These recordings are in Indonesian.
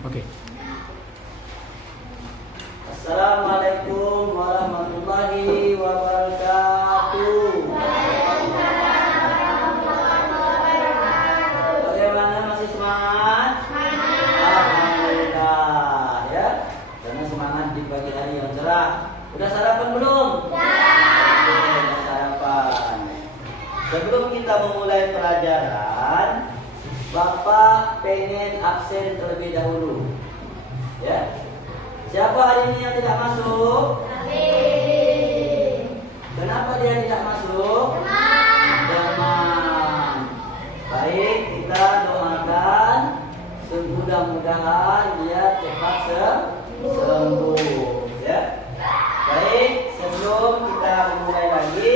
Oke. Assalamualaikum warahmatullahi wabarakatuh. Bagaimana, masih semangat? Alhamdulillah ya. Karena semangat di pagi hari yang cerah. Udah sarapan belum? Udah sarapan. Sebelum kita memulai pelajaran, Bapak pengen absen terlebih dahulu. Ya. Siapa hari ini yang tidak masuk? Kenapa dia tidak masuk? Demam. Baik, kita doakan semudah-mudahan dia cepat sembuh. Ya. Baik, sebelum kita mulai lagi,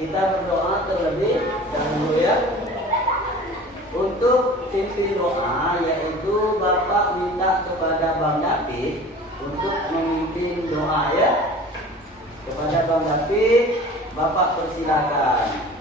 kita berdoa terlebih dahulu ya. Untuk pimpin doa, yaitu Bapak minta kepada Bang David untuk memimpin doa ya. Kepada Bang David, Bapak persilakan.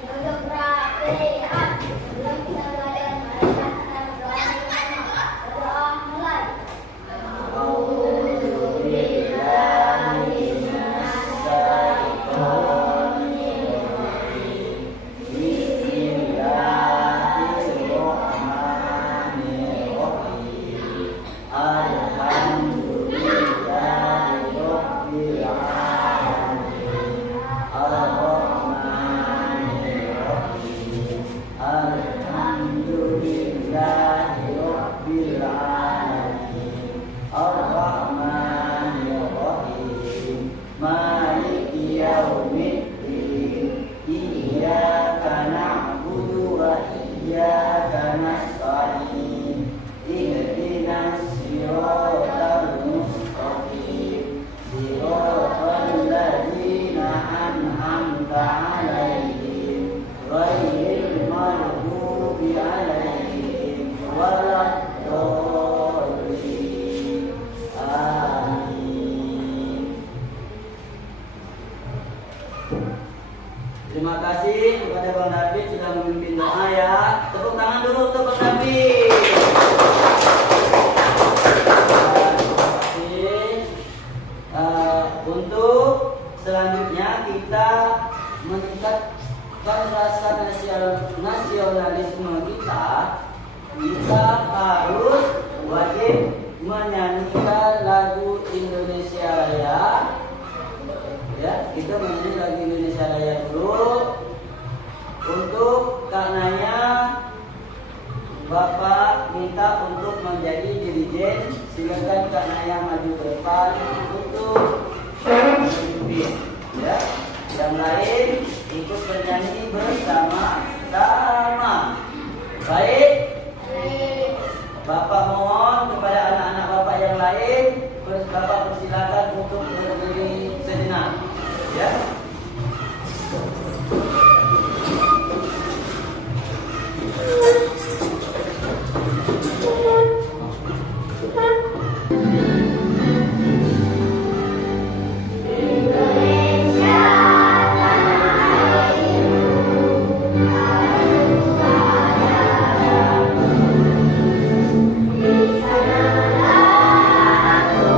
Terima kasih kepada Bang David sudah memimpin doa ya. Tepuk tangan dulu untuk Bang David. Terima kasih. Untuk selanjutnya kita meningkatkan rasa nasionalisme kita. Kita harus wajib menyanyikan lagu Indonesia Raya. Ya, kita menyanyi lagu Indonesia Raya dulu. Untuk karenanya Bapak minta untuk menjadi dirijen. Silakan Kak Naya maju ke depan untuk memimpin. Ya, yang lain ikut bernyanyi bersama-sama. Baik. Bapak mohon kepada anak-anak Bapak yang lain, Bapak persilakan untuk berdiri sejenak. Ya. Di sana aku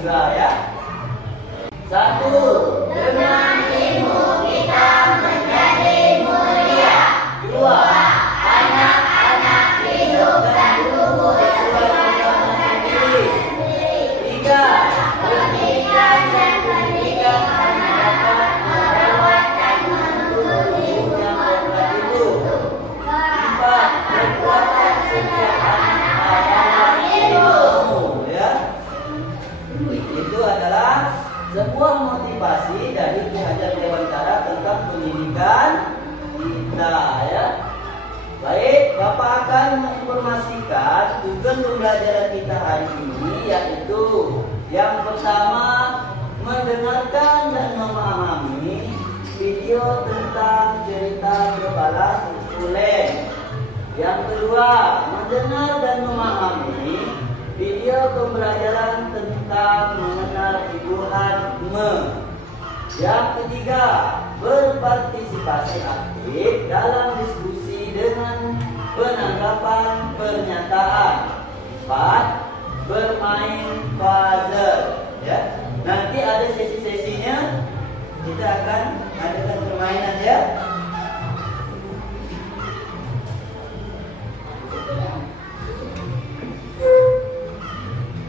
juga ya. 1. Dengan ilmu kita menjadi mulia. 2. Anak-anak hidup dan tumbuh sesuai dengan diri. 3. Pendidikan dan pendidikan dapat merawat dan menuntun hidup yang berkelanjutan. 4. Kekuatan setiap anak adalah ilmu. Ya, itu adalah sebuah motivasi dari Ki Hajar Dewantara tentang pendidikan kita ya. Baik, Bapak akan menginformasikan tujuan pembelajaran kita hari ini, yaitu yang pertama, mendengarkan dan memahami video tentang cerita kepala sekulen. Yang kedua, mendengar dan memahami video pembelajaran tentang mengenal Tuhan Me. Yang ketiga, berpartisipasi aktif dalam diskusi dengan penanggapan pernyataan. 4. Bermain puzzle. Ya, nanti ada sesi-sesinya. Kita akan adakan permainan ya.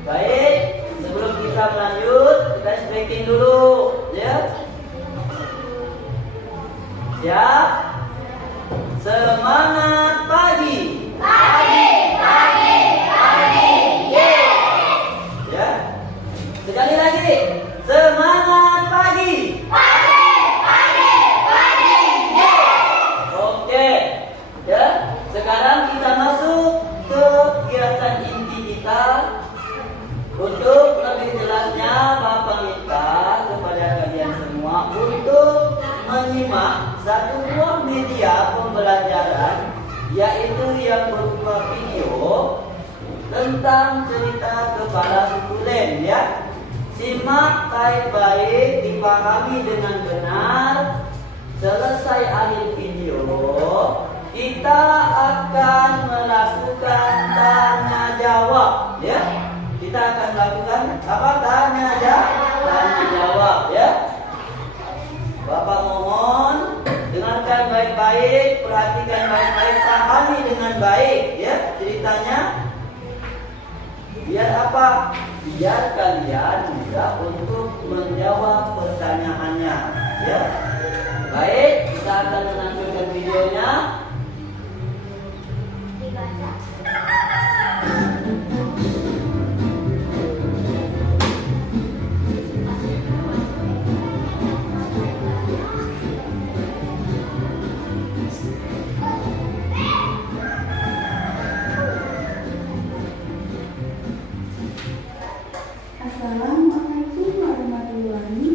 Baik, sebelum kita melanjut, kita stretching dulu, ya. Siap? Semangat pagi. Pagi, pagi, pagi. Yes. Ya. Sekali lagi. Semangat pagi. Pagi, pagi, pagi. Yes. Oke. Ya. Sekarang kita masuk ke kegiatan inti kita. Untuk lebih jelasnya, Bapak minta kepada kalian semua untuk menyimak satu buah media pembelajaran, yaitu yang berupa video tentang cerita kepala sekulen ya. Simak baik-baik, dipahami dengan benar. Selesai akhir video, kita akan melakukan tanya jawab ya. Kita akan lakukan apa? Tanya jawab ya. Bapak mohon dengarkan baik-baik, perhatikan baik-baik, pahami dengan baik ya ceritanya. Biar apa? Biar kalian mudah untuk menjawab pertanyaannya ya. Baik, kita akan menampilkan videonya. Assalamualaikum warahmatullahi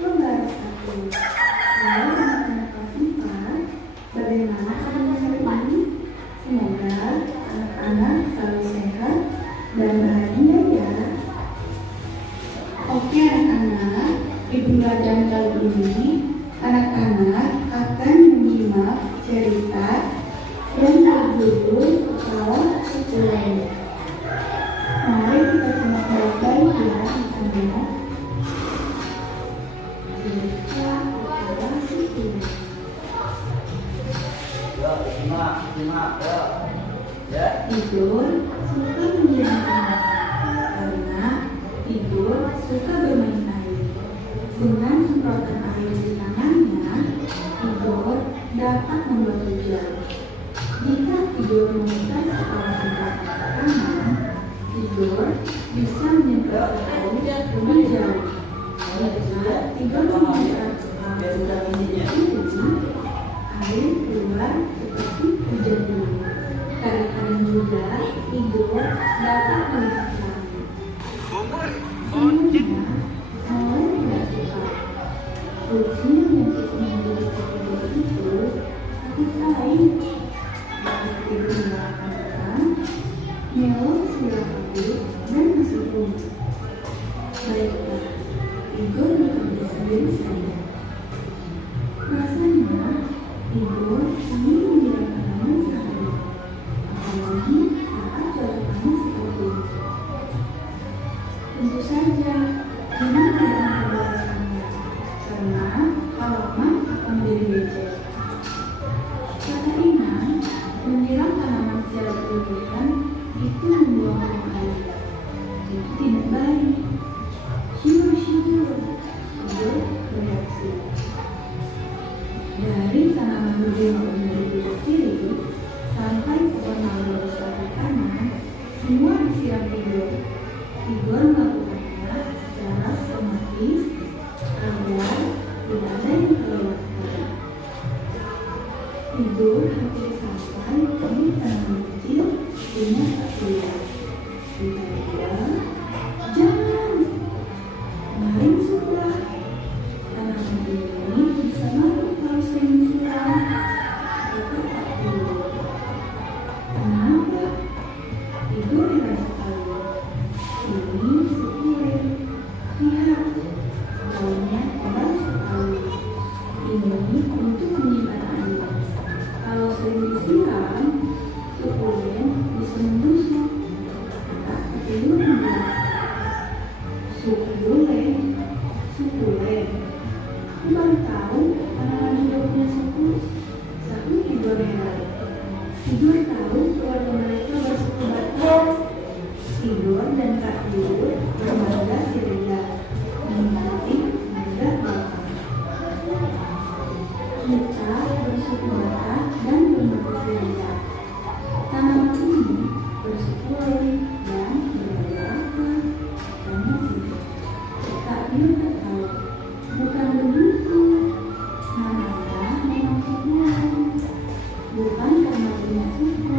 wabarakatuh. Halo anak-anak kelas 4, bagaimana kabar hari ini? Semoga anak-anak selalu sehat dan bahagia ya. Oke anak-anak, di pembelajaran kali ini anak-anak akan menyimak cerita yang berjudul Kepala Sekulen. Mari kita simak baik-baik ya anak-anak. Cerita Kepala Sekulen. Simak ya. Tidur suka menyenangkan karena tidur suka bermain air. Dengan semprotan air di tangannya, tidur dapat membuat hujan. Jika tidur mengikat kepala semprotan ke kanan, tidur bisa menyemprot air dengan jauh. Jika tidur mengikat kepala semprotan ke kiri, air keluar seperti hujan dulu. Kadang-kadang juga tidur dapat melihat langit. Sebenarnya, mulai tidak suka. Kucing yang suka menjadi tidur itu bisa lain. Seperti menyalakan depan, melon siap pagi, dan nasi kuning. tanaman kecil punya tak kuliah. Yang kedua, jangan kemarin sudah tanaman ini bisa mati kalau sering disiram. Maka tak perlu. Kenapa? Tidur dengan sekali. Ini sepuluh. Lihat, daunnya tebal sekali. Ini untuk menyimpan air. Kalau sering disiram, sukulen bisa membusuk. Tak perlu membuat. Sukulen. Baru tahu tanaman juga punya suku. Satu tidur heran. Tidur tahu keluarga mereka bersuku Batak. Tidur dan tak tidur bermanda sirila. Menikmati manda Batak. Kita bersuku Batak dan bermanda sirila. Tanaman ini bersuku lain dan berbeda apa? Kamu tidak. Tak dia tak tahu. Bukan begitu. Namanya memang suku lain. Bukan karena punya suku.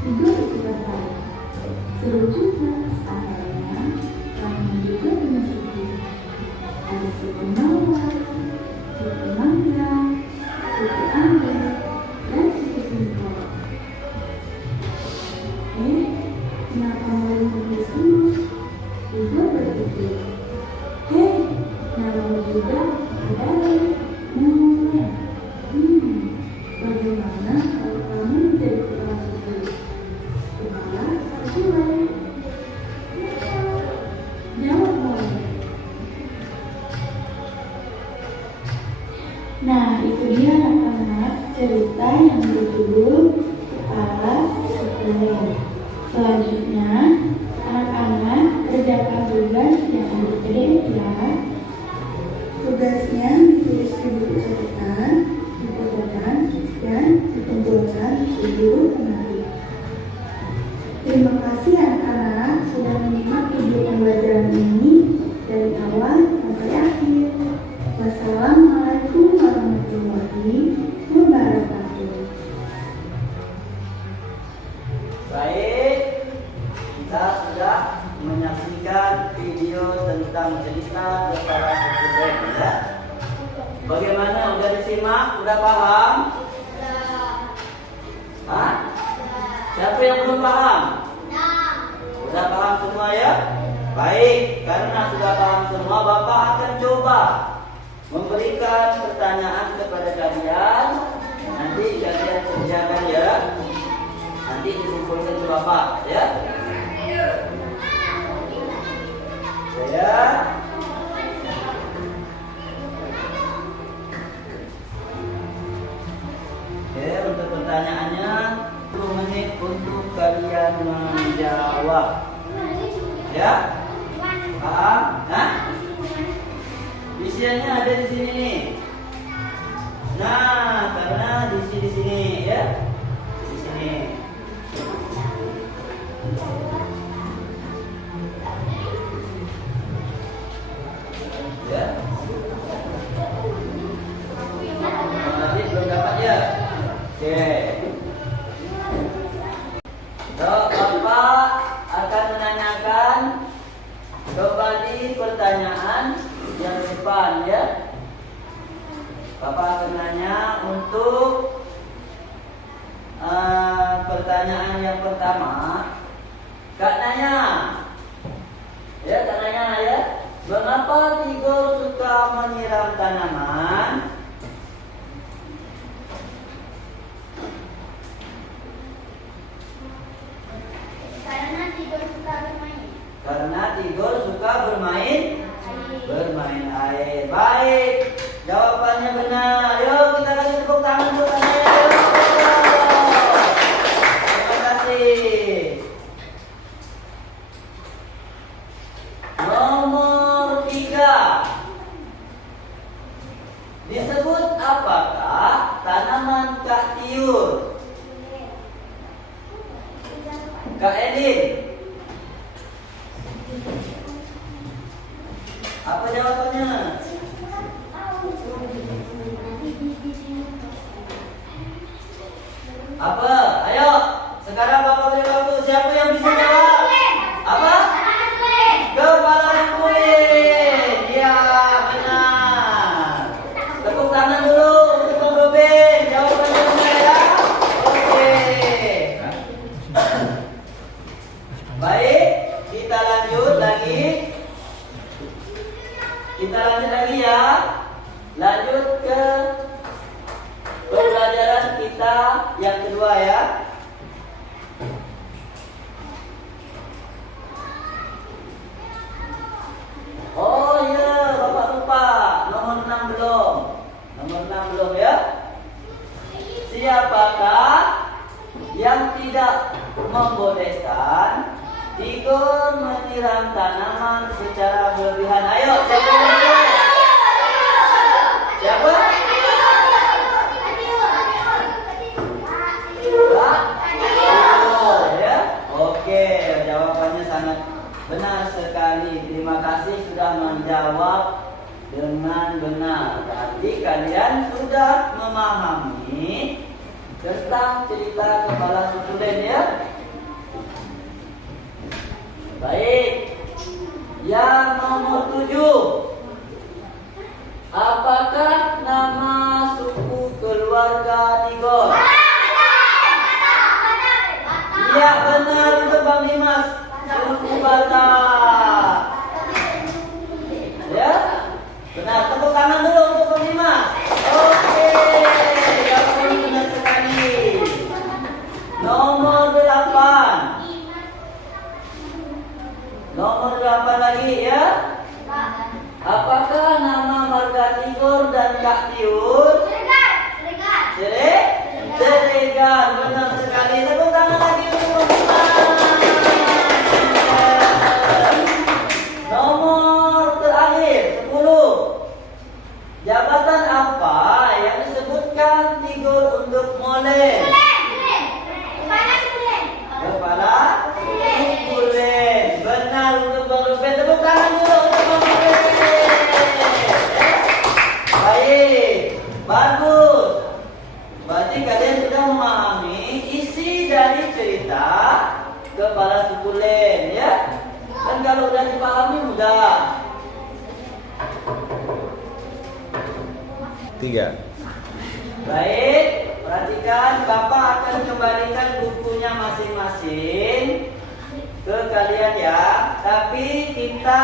Tidur itu baik. Seru juga seandainya karena juga punya suku. Ada suku Mawar, suku Mangga, suku Anggrek, dan suku Singkong. Kenapa mulai terus? Tidur berpikir. Hei, namamu juga adalah Mulen. Bagaimana kalau kamu menjadi kepala suku? Kepala Sulen. Jawab Mulen. Nah, itu dia anak-anak cerita yang berjudul Kepala Sulen. Selanjutnya, anak-anak kerjakan tugas yang ada di PDF ya. Tugasnya ditulis di buku catatan, difotokan, dan dikumpulkan di guru penari. Terima kasih anak-anak sudah menyimak video pembelajaran ini dari awal sampai akhir. Wassalamualaikum warahmatullahi wabarakatuh. Baik, kita sudah menyaksikan video tentang cerita kepala suku Ben ya. Bagaimana? Udah disimak? Udah paham? Hah? Siapa yang belum paham? Udah paham semua ya? Baik, karena sudah paham semua, Bapak akan coba memberikan pertanyaan kepada kalian. Nanti kalian kerjakan ya. Nanti dikumpulkan ke Bapak ya. Saya Oke, untuk pertanyaannya 10 menit untuk kalian menjawab. Ya? Paham? Nah? Isiannya ada di sini nih. Nah, karena diisi di sini ya. Di sini. Ya. Nanti belum dapat ya. Oke. So, Bapak akan menanyakan kembali pertanyaan yang depan ya. Bapak akan nanya untuk pertanyaan yang pertama. Kak nanya. Ya, Kak nanya ya. Mengapa Tigor suka menyiram tanaman? Karena Tigor suka bermain. Karena Tigor suka bermain air. Baik, jawabannya benar. Yuk kita kasih tepuk tangan untuk kalian. Terima kasih. Nomor 3. Disebut apakah tanaman kahtiur? Kak Edin. Apa jawabannya? Apa? Ayo. kedua ya. Oh iya, Bapak lupa. Nomor 6 belum. Nomor 6 belum ya. Siapakah yang tidak membolehkan Tigor menyiram tanaman secara berlebihan? Ayo, siapa yang mulai? Siapa? Ya? Oke, jawabannya sangat benar sekali. Terima kasih sudah menjawab dengan benar. Berarti kalian sudah memahami tentang cerita kepala suku Den ya. Baik. Yang nomor 7. Apakah nama suku keluarga Tigor? Iya benar untuk Bang Dimas. Suku Batak. Ya? Benar. Tepuk tangan dulu untuk Bang Dimas. Oke. Jawabannya benar sekali. Nomor 8. Nomor 8 lagi ya. Apakah nama marga Tigor dan Kak Tiur? Ciregan. Benar sekali. Tepuk tangan lagi untuk nomor terakhir 10. Jabatan apa yang disebutkan Tigor untuk Molen? Kepala suku Den. Benar untuk Bang Ruben. Tepuk tangan dulu untuk Bang Ruben. Baik, bagus. Berarti kalian sudah memahami isi dari cerita kepala suku Den ya. Dan kalau sudah dipahami mudah. 3. Baik, perhatikan, Bapak akan kembalikan bukunya masing-masing ke kalian ya. Tapi kita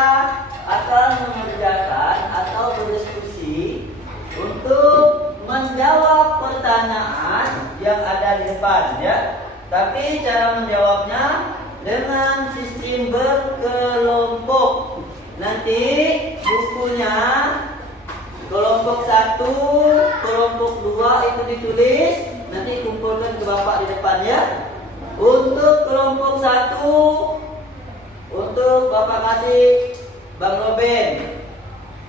akan mengerjakan atau berdiskusi untuk menjawab pertanyaan yang ada di depan ya. Tapi cara menjawabnya dengan sistem berkelompok. Nanti bukunya kelompok 1, kelompok 2 itu ditulis, nanti kumpulkan ke Bapak di depan ya. Untuk kelompok 1, untuk Bapak kasih Bang Robin.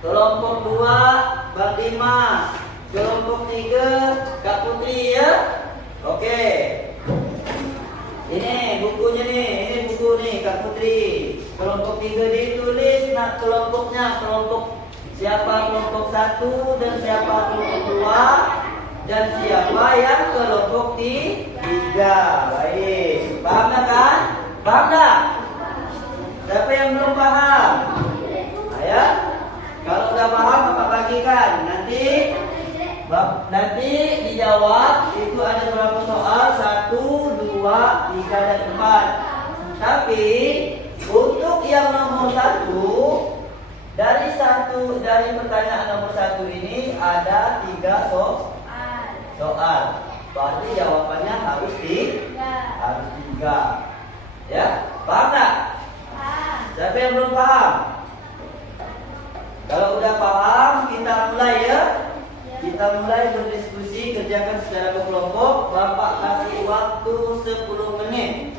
Kelompok 2 Bang Dimas. Kelompok 3 Kak Putri ya. Oke. Ini bukunya nih, ini buku nih Kak Putri. Kelompok 3 ditulis, nah kelompoknya kelompok siapa kelompok 1 dan siapa kelompok 2 dan siapa yang kelompok 3. Baik, paham kan? Paham tak? Siapa yang belum paham? Ayo, kalau udah paham Bapak bagikan. Nanti dijawab itu ada berapa soal? 1, 2, 3 dan 4. Tapi untuk yang nomor 1 dari pertanyaan nomor 1 ini ada 3 soal. Berarti jawabannya harus 3. Ya, paham tak? Siapa yang belum paham? Kalau udah paham, kita mulai ya. Kita mulai berdiskusi, kerjakan secara berkelompok. Bapak kasih waktu 10 menit.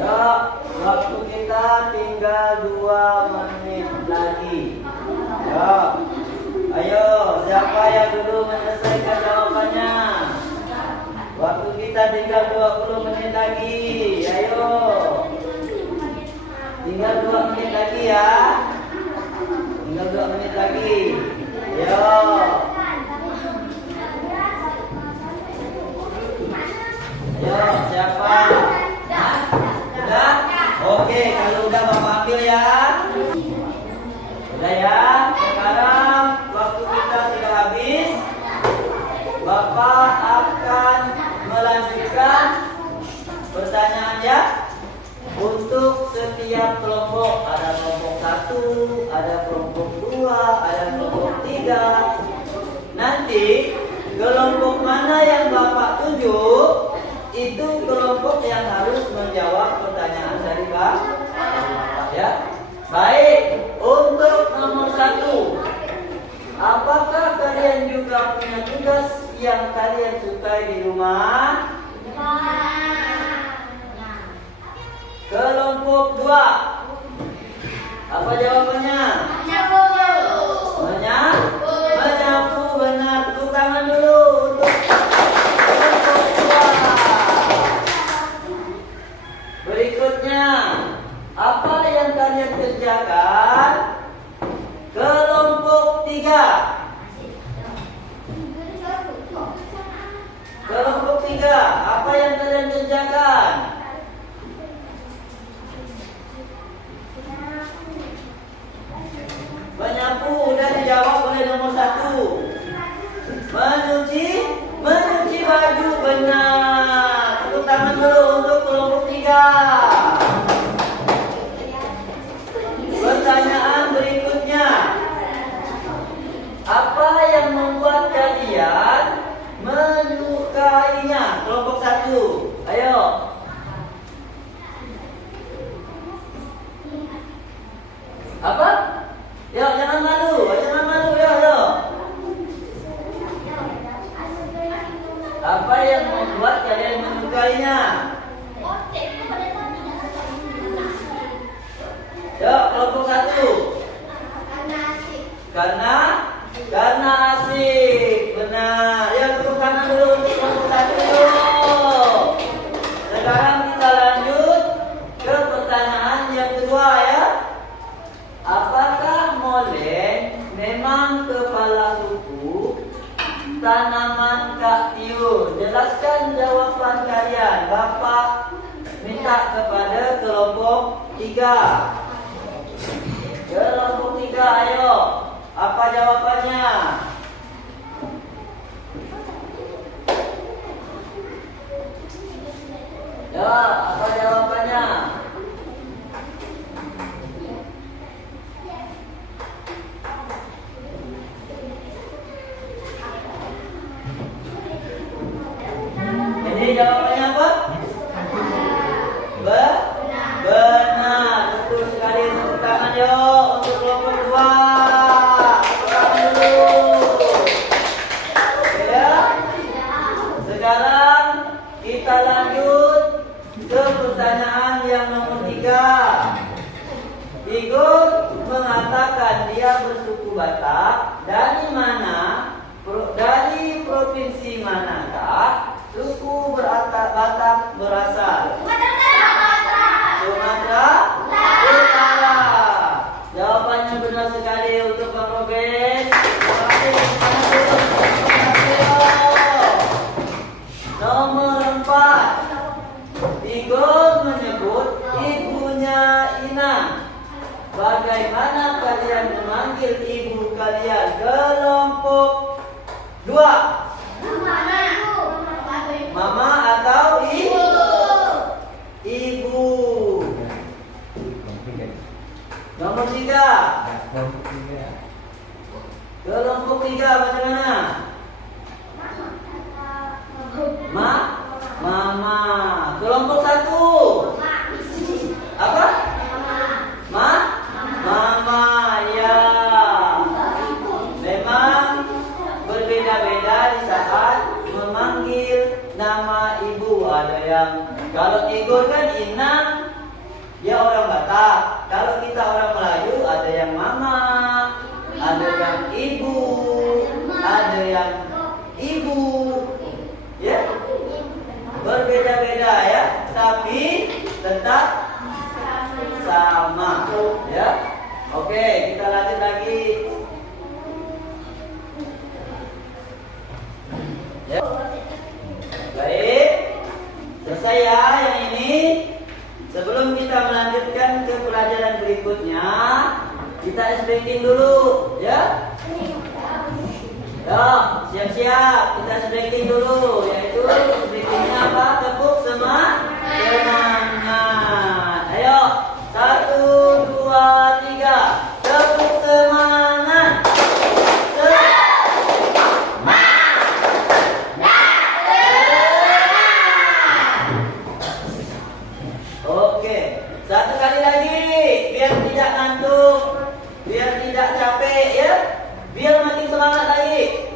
Ya, waktu kita tinggal 2 menit lagi. Ya, ayo, siapa yang dulu menyelesaikan jawabannya? Waktu kita tinggal 20 menit lagi. Ayo, tinggal 2 menit lagi ya. Tinggal 2 menit lagi. Ayo. Ayo, siapa? Udah? Oke, kalau udah Bapak ambil ya. Udah ya. Sekarang waktu kita sudah habis. Bapak akan melanjutkan pertanyaan ya. Mana yang Bapak tunjuk itu kelompok yang harus menjawab pertanyaan dari Bapak, ya. Baik, untuk nomor 1, apakah kalian juga punya tugas yang kalian sukai di rumah? Kelompok 2, apa jawabannya? Menyapu, benar. Tepuk tangan dulu untuk kelompok 2. Berikutnya, apa yang kalian kerjakan? Kelompok 3. Kelompok 3, apa yang kalian kerjakan? Menyapu, udah dijawab oleh nomor 1. Mencuci baju, benar. Tepuk tangan dulu untuk kelompok 3. Pertanyaan berikutnya, apa yang membuat kalian menyukainya? Kelompok 1, ayo. Apa? Ya, jangan malu ya. Apa yang membuat kalian menyukainya? Ya, kelompok 1. Karena asik. Benar. Ya, tepuk tangan dulu untuk kelompok 1. Sekarang kita lanjut ke pertanyaan yang kedua, ya. Apakah molen memang kepala suku tanaman Kak Tio? Jelaskan jawaban kalian. Bapak minta kepada kelompok 3. Kelompok 3, ayo. Apa jawabannya? Ya, apa jawabannya? Ini jawabannya apa? Benar. Betul sekali. Tepuk tangan yuk untuk kelompok 2. Tepuk tangan dulu. Ya. Sekarang kita lanjut ke pertanyaan yang nomor 3. Igor mengatakan dia bersuku Batak. Dari mana? Dari provinsi manakah suku Batak berasal? Sumatera Utara. Jawabannya benar sekali untuk Bang Robin. Nomor 4. Igor menyebut ibunya Inang. Bagaimana kalian memanggil ibu kalian? Kelompok 2. Mama atau ibu? Nomor 3. Kelompok 3 macam mana? Mama. Kelompok 1. Apa? Mama, ya. Memang berbeda-beda di saat memanggil nama ibu. Ada yang, kalau Igor kan Inang, dia orang Batak. Kalau kita orang Melayu, ada yang mama, ada yang ibu, ada yang ibu, ya. Berbeda-beda ya, tapi tetap sama, ya. Oke, kita lanjut lagi. Ya. Baik, selesai ya yang ini. Sebelum kita melanjutkan ke pelajaran berikutnya, kita SBK dulu, ya. Ya, siap-siap, kita SBK dulu, yaitu SBK-nya apa? Tepuk semangat. Ayo, 1, 2, 3, tepuk semangat. Oke, satu kali lagi, biar tidak ngantuk, biar tidak capek ya, biar makin semangat lagi.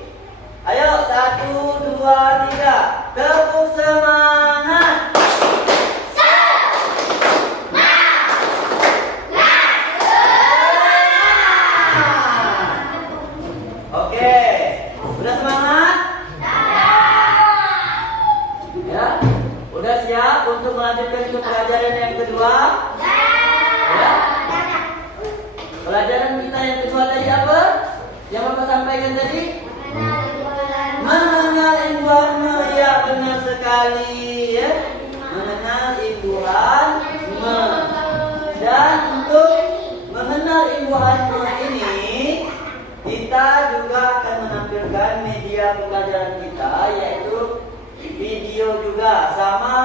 Ayo, 1, 2, 3, tepuk semangat. Oke, udah semangat? Ya, udah siap untuk melanjutkan ke pelajaran yang kedua? Ya. Pelajaran kita yang kedua tadi apa? Yang Bapak sampaikan tadi? Mengenal imbuhannya, ya benar sekali ya. Mengenal imbuhannya. Dan untuk mengenal imbuhannya ini, kita juga akan menampilkan media pembelajaran kita, yaitu video juga, sama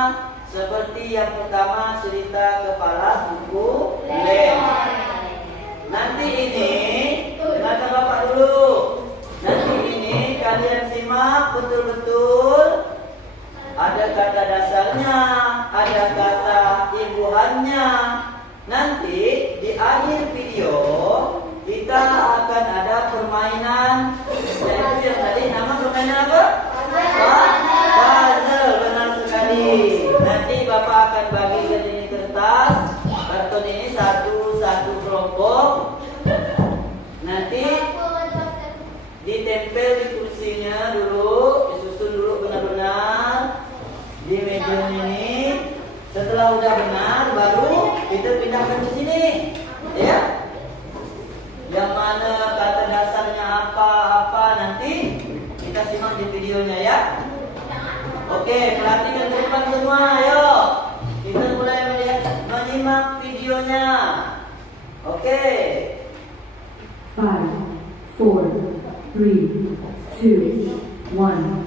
seperti yang pertama cerita kepala buku lem. Nanti ini dengarkan Bapak dulu. Nanti ini kalian simak betul-betul. Ada kata dasarnya, ada kata imbuhannya. Nanti di akhir video kita akan ada permainan, yaitu yang tadi nama permainan apa? Puzzle, benar sekali. Nanti Bapak akan bagikan ini kertas, karton ini satu kelompok. Nanti ditempel di kursinya dulu, disusun dulu benar-benar di meja ini. Setelah udah benar, baru kita pindahkan ke sini, ya. Yang mana kata dasarnya apa-apa nanti kita simak di videonya ya. Oke, perhatikan ke depan semua, ayo. Kita mulai menyimak videonya. Oke. 5, 4, 3, 2, 1, 0.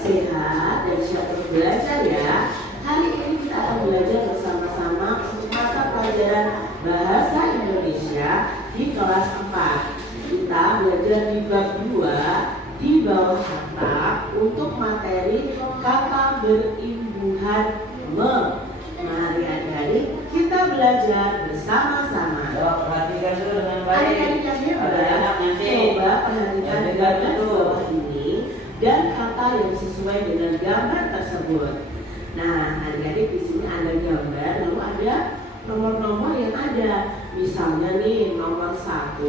Sehat dan siap untuk belajar ya. Hari ini kita akan belajar bersama-sama mata pelajaran Bahasa Indonesia di kelas 4. Kita belajar di bab 2 di bawah kata untuk materi kata berimbuhan me. Mari adik-adik kita belajar bersama-sama. Perhatikan dulu dengan baik. Adik-adik yang hebat, coba perhatikan gambar di bawah ini dan kata yang sesuai dengan gambar tersebut. Nah, adik-adik di sini ada gambar, lalu ada nomor-nomor yang ada. Misalnya nih, nomor 1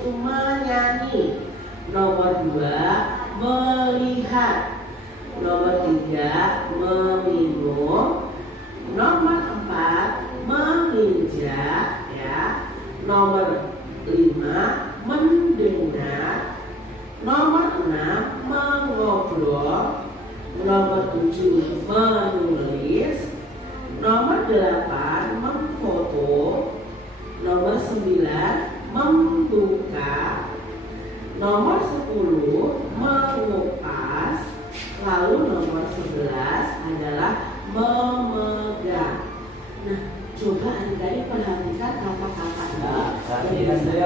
itu menyanyi, nomor 2 melihat, nomor 3 meminum, nomor 4 menginjak, ya, nomor 5 mendengar, nomor 6 mengobrol, nomor 7 menulis, nomor 8 memfoto, nomor 9 membuka, nomor 10 mengupas, lalu nomor 11 adalah memegang. Nah, coba adik-adik perhatikan kata-kata yang ada.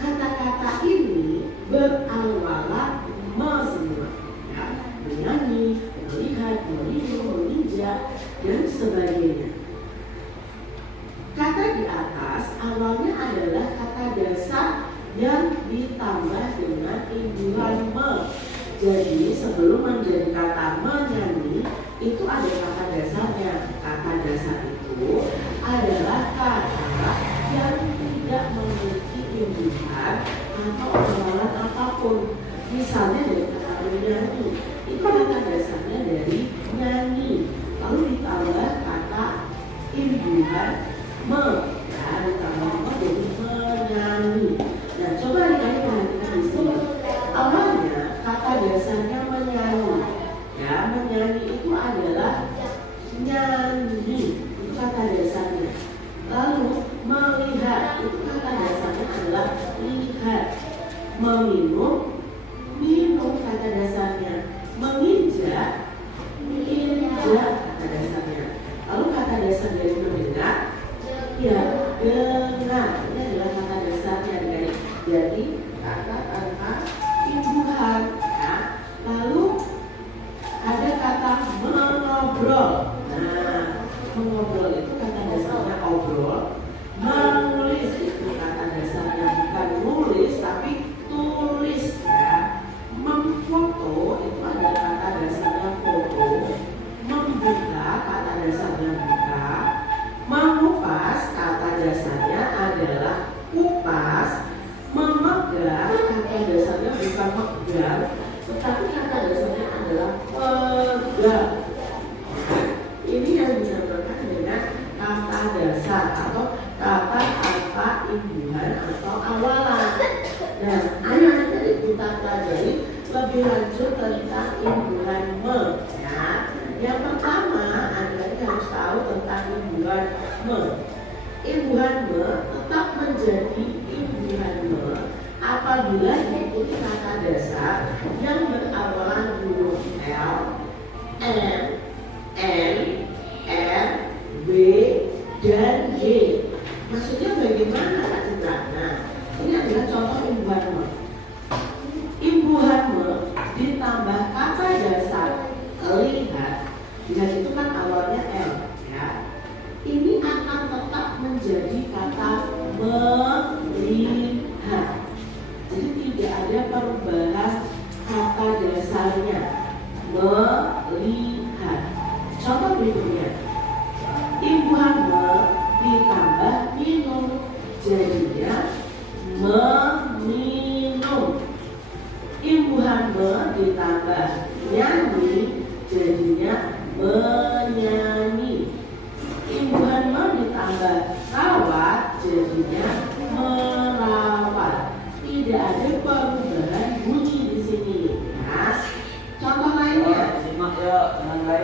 Kata-kata ini berawalan me semua, ya, menyanyi, melihat, meminum, menginjak, dan sebagainya. Kata di atas awalnya adalah kata dasar yang ditambah dengan imbuhan me. Jadi sebelum menjadi kata menyanyi itu ada kata dasarnya. Kata dasar itu adalah kata yang tidak memiliki imbuhan atau awalan apapun. Misalnya dari kata menyanyi, itu kata dasarnya dari nyanyi, lalu ditambah kata imbuhan me, ya, ditambah me jadi menyanyi. Nah, coba dikali perhatikan di sini. Awalnya tetapi kata dasarnya adalah pegang. Ini yang dinamakan dengan kata dasar atau kata-kata imbuhan atau awalan. Nah, anak tadi kita pelajari lebih lanjut tentang imbuhan me. Ya. Yang pertama adalah harus tahu tentang imbuhan me. Imbuhan me tetap menjadi imbuhan me apabila diikuti kata dasar yang berawalan huruf L, M, N, R, B, dan Y. Maksudnya bagaimana Kak Citra? Nah, ini adalah contoh imbuhan me. Imbuhan me ditambah kata dasar lihat, lihat itu kan awalnya L, ya. Ini akan tetap menjadi kata melihat. Jadi tidak ada perubahan kata dasarnya. Melihat. Contoh berikutnya, imbuhan me ditambah minum, jadinya meminum. Imbuhan me ditambah nyanyi, jadinya menyanyi. Imbuhan me ditambah rawat, jadinya merawat. Tidak ada perubahan bunyi di sini. Nah, contoh lainnya,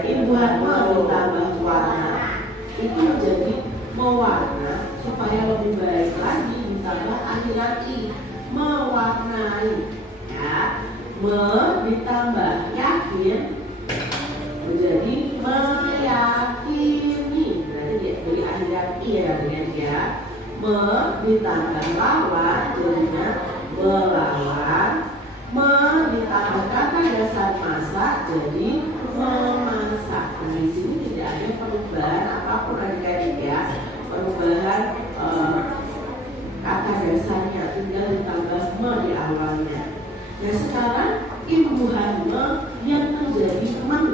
imbuhan me ditambah warna, itu menjadi mewarna. Supaya lebih baik lagi ditambah akhiran i, mewarnai. Ya, me ditambah yakin menjadi meyakini. Berarti dari akhiran i ya dengan ya. Me ditambah lawan jadinya melawan. Me ditambah kata dasar masak jadi memasak. Nah, di sini tidak ada perubahan apapun adik-adik ya. Perubahan kata dasarnya, tinggal ditambah me di awalnya. Nah, sekarang imbuhan me yang menjadi men.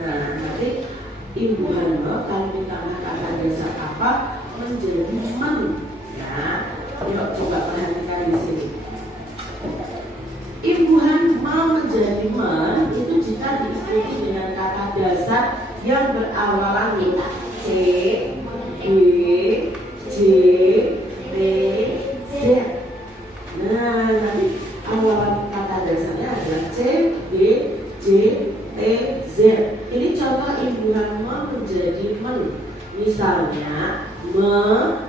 Nah, nanti imbuhan me kalau ditambah kata dasar apa menjadi men. Ya, yuk coba perhatikan di sini. Imbuhan me menjadi men itu jika diikuti dengan kata dasar yang berawalan C, B, J, T, Z. Nah, nanti awalan kata dasarnya adalah C, B, J, T, Z. Ini contoh imbuhan me menjadi men. Misalnya, me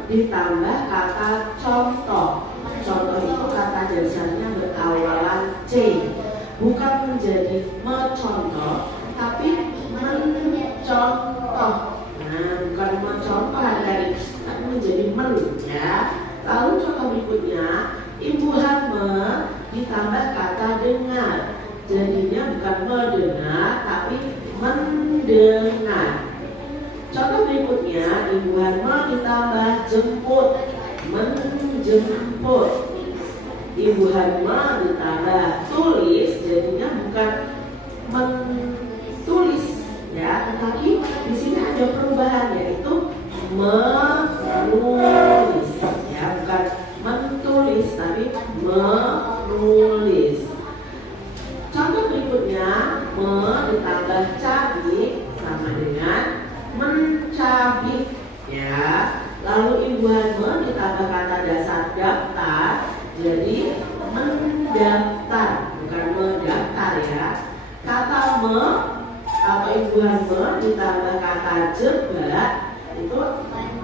ditambah kata contoh. Contoh itu kata dasarnya berawalan C. Bukan menjadi mencontoh, tapi mencontoh. Nah, bukan mencontoh dari, tapi menjadi men. Ya. Lalu contoh berikutnya, imbuhan me ditambah kata dengar. Jadinya bukan mendengar, tapi mendengar. Contoh berikutnya, imbuhan me ditambah jemput, menjemput. Imbuhan me ditambah tulis, jadinya bukan mentulis, ya, tetapi di sini ada perubahan yaitu menulis, ya, bukan mentulis tapi menulis. Contoh berikutnya, me ditambah cabik sama dengan mencabik, ya. Lalu imbuhan me ditambah kata dasar daftar, jadi mendaftar, bukan mendaftar ya. Kata me atau imbuhan me ditambah kata jebak itu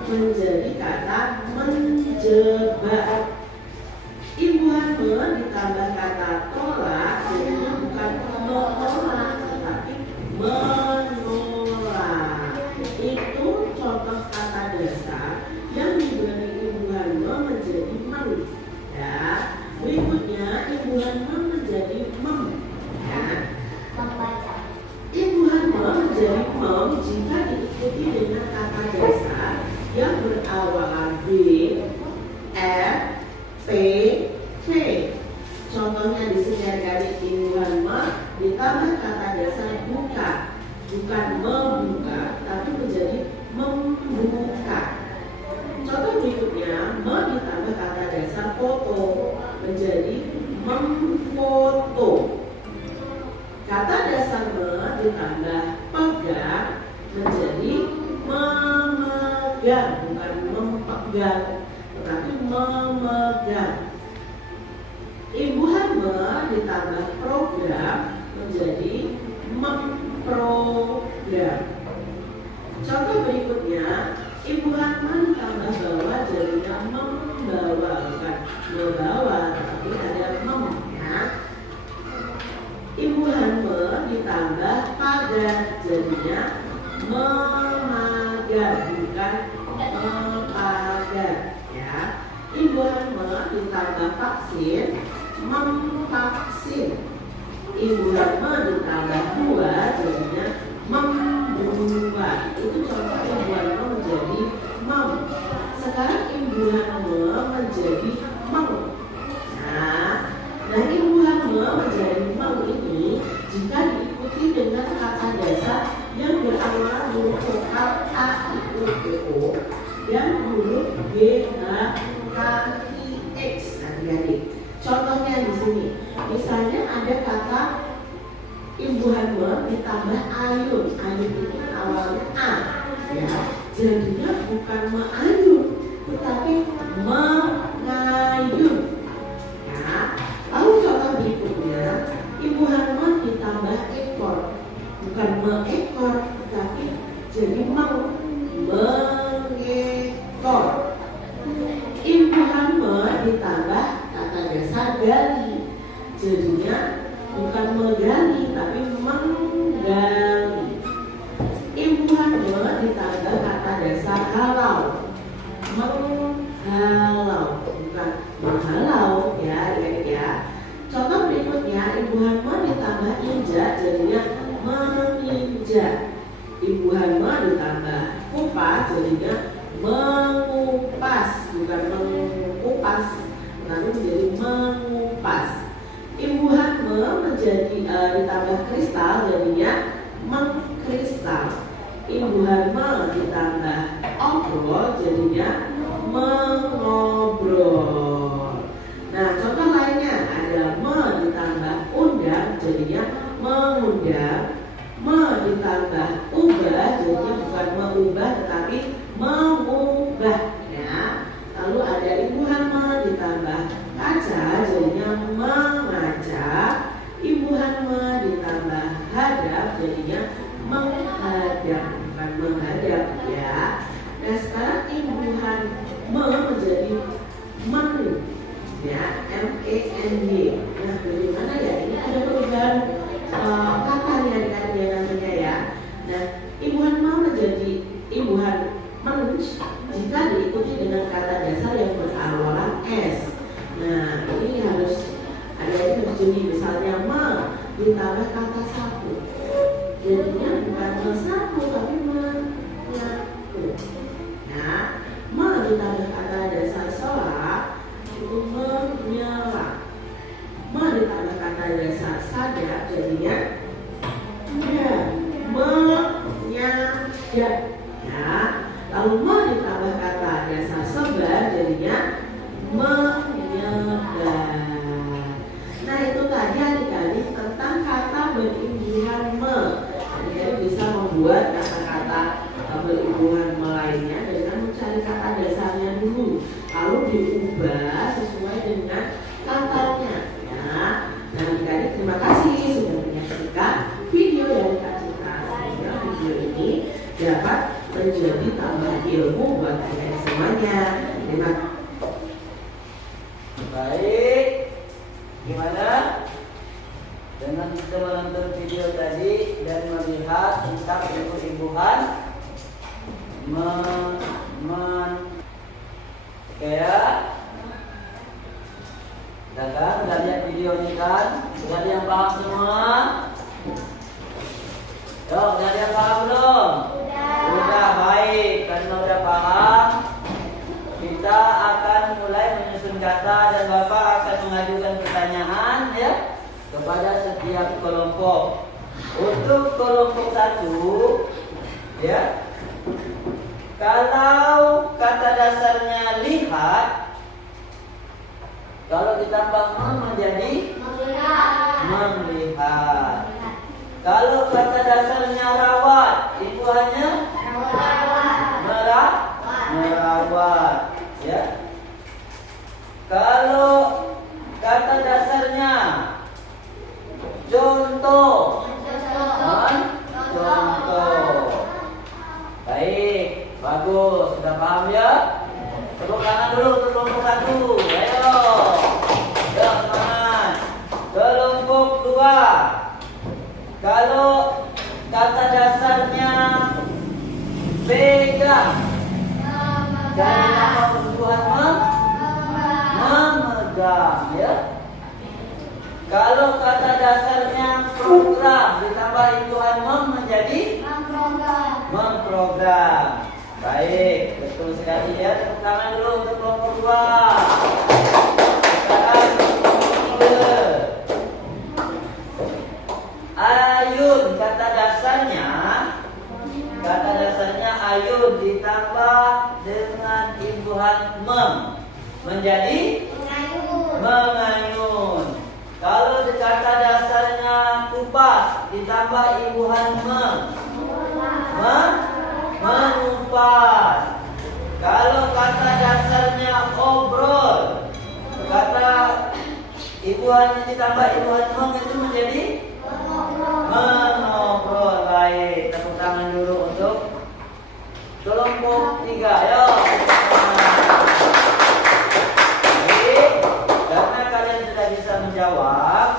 menjadi kata menjebak. Imbuhan me ditambah kata tolak, jadinya bukan menolak tetapi menolak. Itu contoh kata dasar yang diberi imbuhan me menjadi men. Ya, berikutnya imbuhan me menjadi mem. Ya. Imbuhan me menjadi mem jika diikuti dengan kata dasar yang berawalan B, F, P, K. Contohnya di sini adik-adik, imbuhan me ditambah kata dasar buka, bukan membuka, tapi menjadi membuka. Contoh berikutnya, me ditambah kata dasar foto menjadi memfoto. ditambah pegang menjadi memegang, bukan mempegang, tetapi memegang. Ibu hamil ditambah program menjadi memprogram. Contoh berikutnya, ibu hamil ditambah bawa jadinya membawa, bukan membawa, tapi ada mem, ya. Ibu hamil ditambah pagar jadinya memagar, bukan mempagar, ya. Ibu hamil ditambah vaksin memvaksin. Ibu hamil ditambah buah jadinya membuat. Itu contoh ibu hamil menjadi mem. Sekarang ibu hamil menjadi meng. Nah ibu hamil menjadi meng ini jika diikuti dengan kata dasar yang berawal huruf vokal A, I, U, E, O dan huruf G, H, K, I, X. Adik-adik, contohnya di sini, misalnya ada kata ibu hamil ditambah ayun. Ayun itu kan awalnya A, ya. Jadinya bukan meayun, tetapi mengayun. Ya. Lalu contoh berikutnya, ibu hamil ditambah ekor, bukan mengekor, tetapi jadi mengekor. Ibu hamil ditambah kata dasar gali, jadinya bukan menggali tapi menggali. Ibu hamil ditambah kata dasar halau, menghalau, bukan menghalau, ya adik-adik ya. Contoh berikutnya, ibu hamil ditambah injak jadinya menginjak. Ibu hamil ditambah kupas jadinya mengupas, bukan mengupas, nanti menjadi mengupas. Ibu hamil menjadi ditambah kristal jadinya mengkristal. Ibu hamil ditambah obrol jadinya mengobrol. Nah contoh lainnya ada ditambah undang jadinya mengundang. Ditambah ubah jadinya bukan mengubah tetapi mengubah, ya. Lalu ada ibu hamil ditambah kaca jadinya mengajak. Ibu hamil ditambah hadap jadinya menghadap, bukan menghadap, ya. Nah sekarang ibu hamil menjadi men, ya, M-E-N-Y. Nah bagaimana ya, ini ada perubahan kata nih adik-adik namanya, ya. Nah ibu hamil menjadi ibu hamil jika diikuti dengan kata dasar yang berawalan S. Nah ini harus ada jeli, misalnya ditambah kata sapu, jadinya bukan mensapu tapi menyapu. Nah ditambah kata dasar sholat itu menyala. Ditambah kata dasar sadar jadinya menyadak, ya. Lalu ditambah kata dasar sebar jadinya menyebar. Nah itu tadi adik-adik tentang kata beribuhan me. Adik-adik bisa membuat kata-kata beribuhan me lainnya dengan mencari kata dasarnya dulu, lalu diubah sesuai dengan katanya, ya. Nah adik-adik terima kasih sudah menyaksikan video dari Kak Citra. Semoga video ini dapat menjadi tambahan ilmu buat kalian semuanya. Terima kasih. Baik, gimana dengan kita menonton video tadi dan melihat tentang ibu-ibuan kayak udah lihat videonya kan? Sudah ada yang paham semua? Yo, udah ada yang paham belum? Udah, baik. Karena udah paham, kita akan mulai menyusun kata dan Bapak akan mengajukan pertanyaan, ya, kepada setiap kelompok. Untuk kelompok 1, ya, kalau kata dasarnya lihat, kalau ditambah menjadi melihat. Kalau kata dasarnya rawat, imbuhannya merawat, ya. Kalau kata dasarnya contoh, contoh. Baik, bagus, sudah paham ya? Tepuk tangan dulu untuk kelompok 1. Ayo. Ya, semangat. Kelompok 2. Kalau kata dasarnya pegang, dari nama perempuan memegang, ya. Kalau kata dasarnya program ditambah imbuhan menjadi memprogram. Baik, betul sekali ya. Tepuk tangan dulu untuk kelompok 2. Sekarang kelompok 3. Ayun, kata dasarnya ayun ditambah dengan imbuhan menjadi mengayun. Kalau kata dasarnya kupas ditambah imbuhan mengupas. Kalau kata dasarnya obrol, kata imbuhannya ditambah imbuhan itu menjadi menobrol. Baik, tepuk tangan dulu untuk kelompok 3. Ayo. Baik, karena kalian sudah bisa menjawab,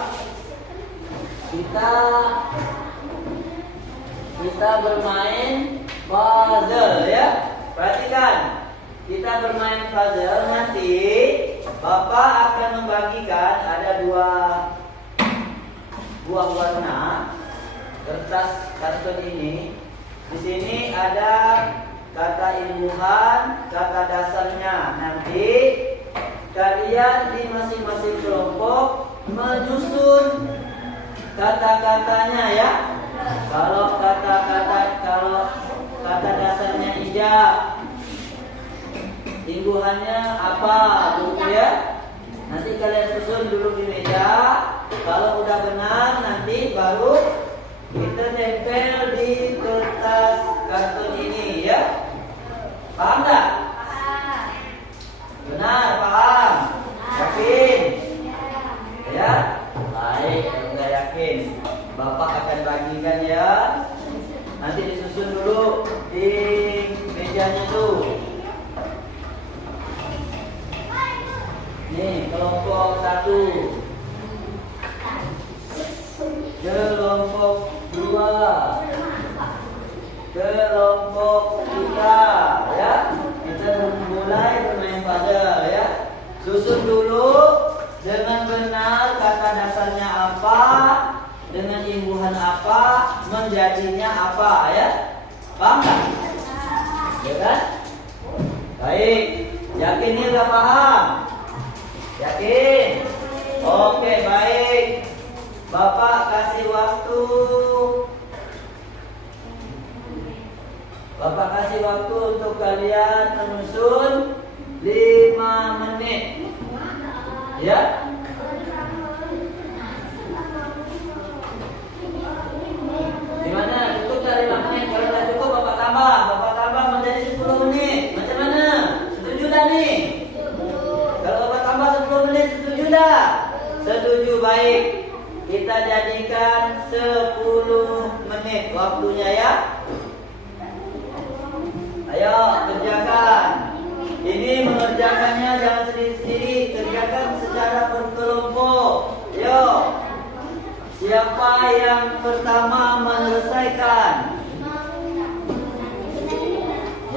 kita bermain puzzle, ya. Perhatikan, kita bermain puzzle. Nanti Bapak akan membagikan ada 2 buah warna kertas karton ini. Di sini ada kata imbuhan, kata dasarnya. Nanti kalian di masing-masing kelompok menyusun kata-katanya, ya. Kalau kata dasarnya ijab, imbuhannya apa, gitu ya. Nanti kalian susun dulu di meja. Kalau udah benar, nanti baru kita tempel di kertas karton ini, ya. Paham nggak? Benar, paham? Yakin? Ya? Baik, kalau nggak yakin, Bapak akan bagikan, ya. Nanti disusun dulu di mejanya tuh. Nih, kelompok 1, kelompok 2, kelompok 3, ya. Kita mulai bermain puzzle, ya. Susun dulu dengan benar kata dasarnya apa, dengan imbuhan apa, menjadinya apa, ya. Paham nggak? Ya kan? Baik, yakin nih udah paham? Yakin? Oke, baik. Bapak kasih waktu. Bapak kasih waktu untuk kalian menyusun 5 menit. Ya? Gimana? Cukup dari 5 menit? Kalau tidak cukup, Bapak tambah menjadi 10 menit. Macam mana? Setuju dah nih? Kalau Bapak tambah 10 menit, setuju dah? Setuju, baik. Kita jadikan 10 menit waktunya, ya. Ayo kerjakan. Ini mengerjakannya jangan sendiri-sendiri, kerjakan secara berkelompok. Yo. Siapa yang pertama menyelesaikan?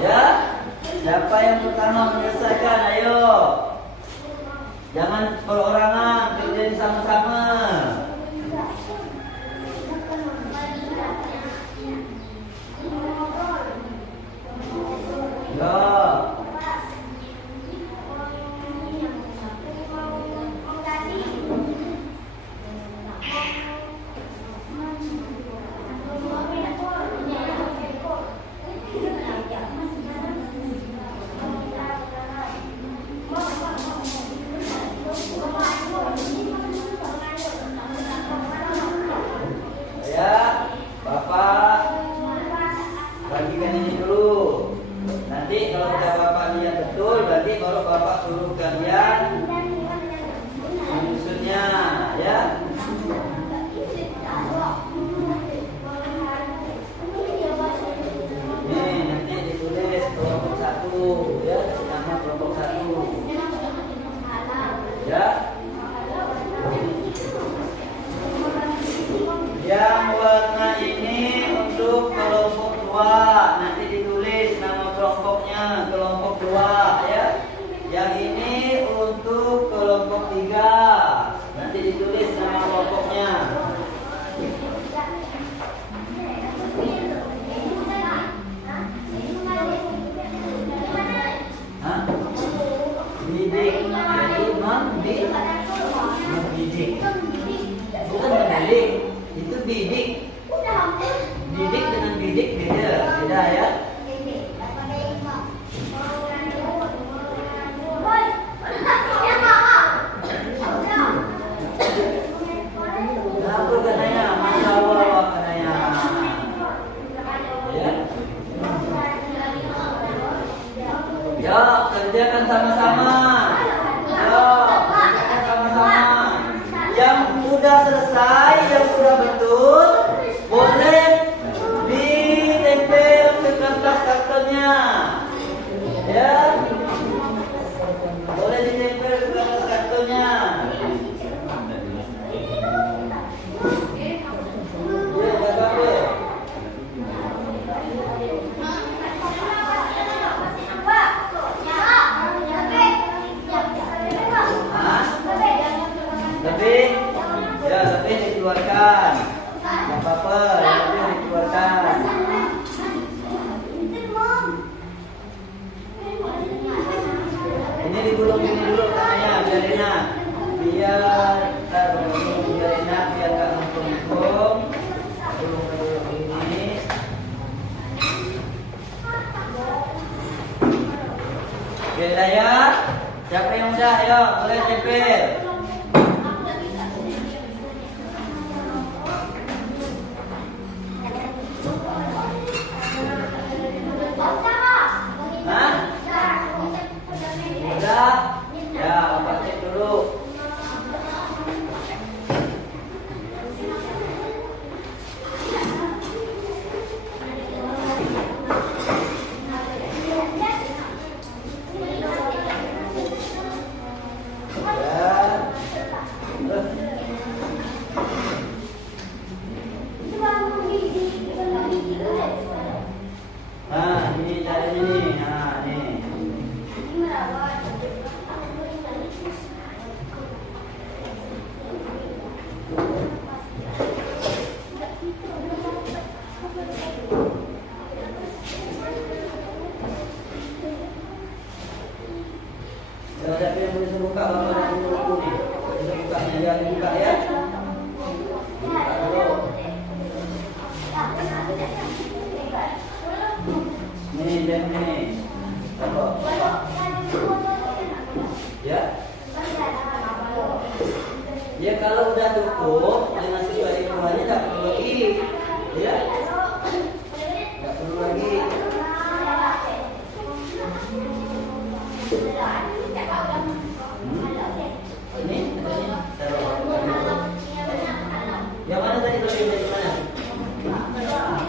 Ya. Siapa yang pertama menyelesaikan? Ayo. Jangan perorangan, kerjain sama-sama. Ya. warna ini untuk kelompok 2. Nanti ditulis nama kelompoknya, kelompok 2 ya. Yang ini untuk kelompok 3. Nanti ditulis nama kelompoknya. Hah? Bidik. Jadi membidik. Bukan mendidik, itu bidik. Bidik dengan bidik beda ya. Kenapa katanya? Masya Allah katanya. Ya. Ya, kerjakan sama-sama. Ya, kerjakan sama-sama. Yang udah selesai, yang udah betul, boleh ditempel ke kertas kartonnya. Ya, boleh ditempel ke kertas kartonnya. Ya, nggak apa-apa. Lebih, ya lebih dikeluarkan. Nggak apa-apa, lebih dikeluarkan. Ini digulung ini dulu katanya, biar enak. Biar enak, biar nggak ngomong. Gulung ini. Oke, dah ya. Siapa yang udah, ayo mulai tempel. Udah? Ya, Bapak cek dulu. Nah, ini caranya nih. Nah, nih. Kalau siapa yang boleh buka, Bapak ada buku nih. Bisa bukanya, ya dibuka ya. Buka dulu. Nih, dan nih. Bapak. Ya. Ya kalau udah cukup dengan sesuai hitungannya tak perlu lagi. Ya. Tak perlu lagi. Ini yang mana tadi lebih dari mana?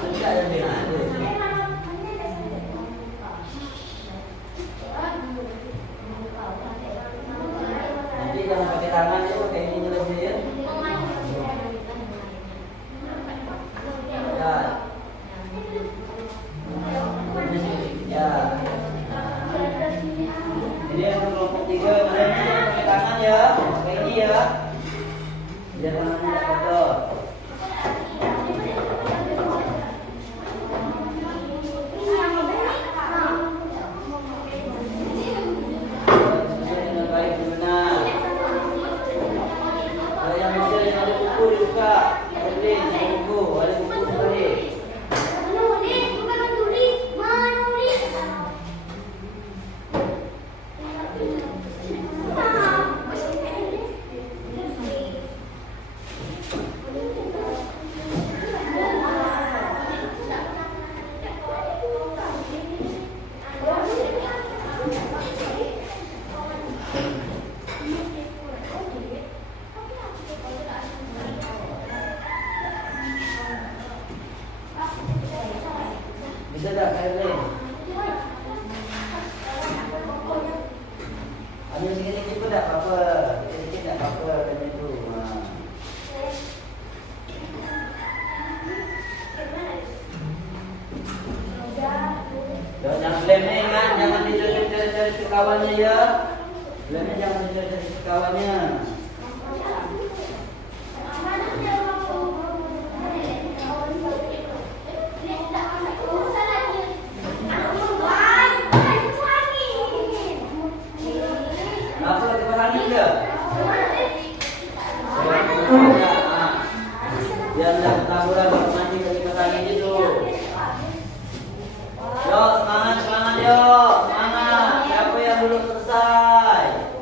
Tidak ada beda. Nanti jangan pakai tangan ya, pakai ini lebih ya. Ya. Ini yang kelompok 3, mana ini pakai tangan ya, pakai ini ya. Biar tangannya tidak kotor. Dengan baik dan benar. Kalau yang bisa yang ada buku dibuka, tulis buku, ada buku tulis. Bisa tak Khairul? Ambil sikit-sikit pun tak apa-apa. Sikit-sikit tak apa-apa. Macam itu. cari kawannya ya. Lemnya jangan cari kawannya. Apa lagi pasangin dia? Biar tidak ketaburan mandi lagi pasangin itu. Yo semangat semangat yo semangat. Siapa yang belum selesai?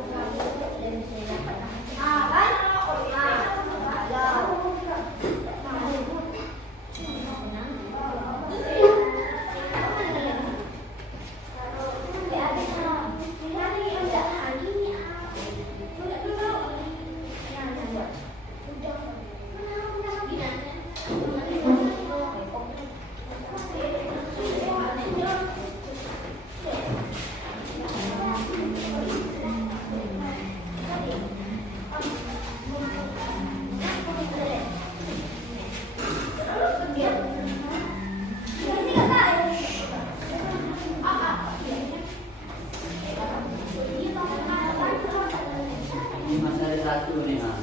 Ini masih ada satu nih mas.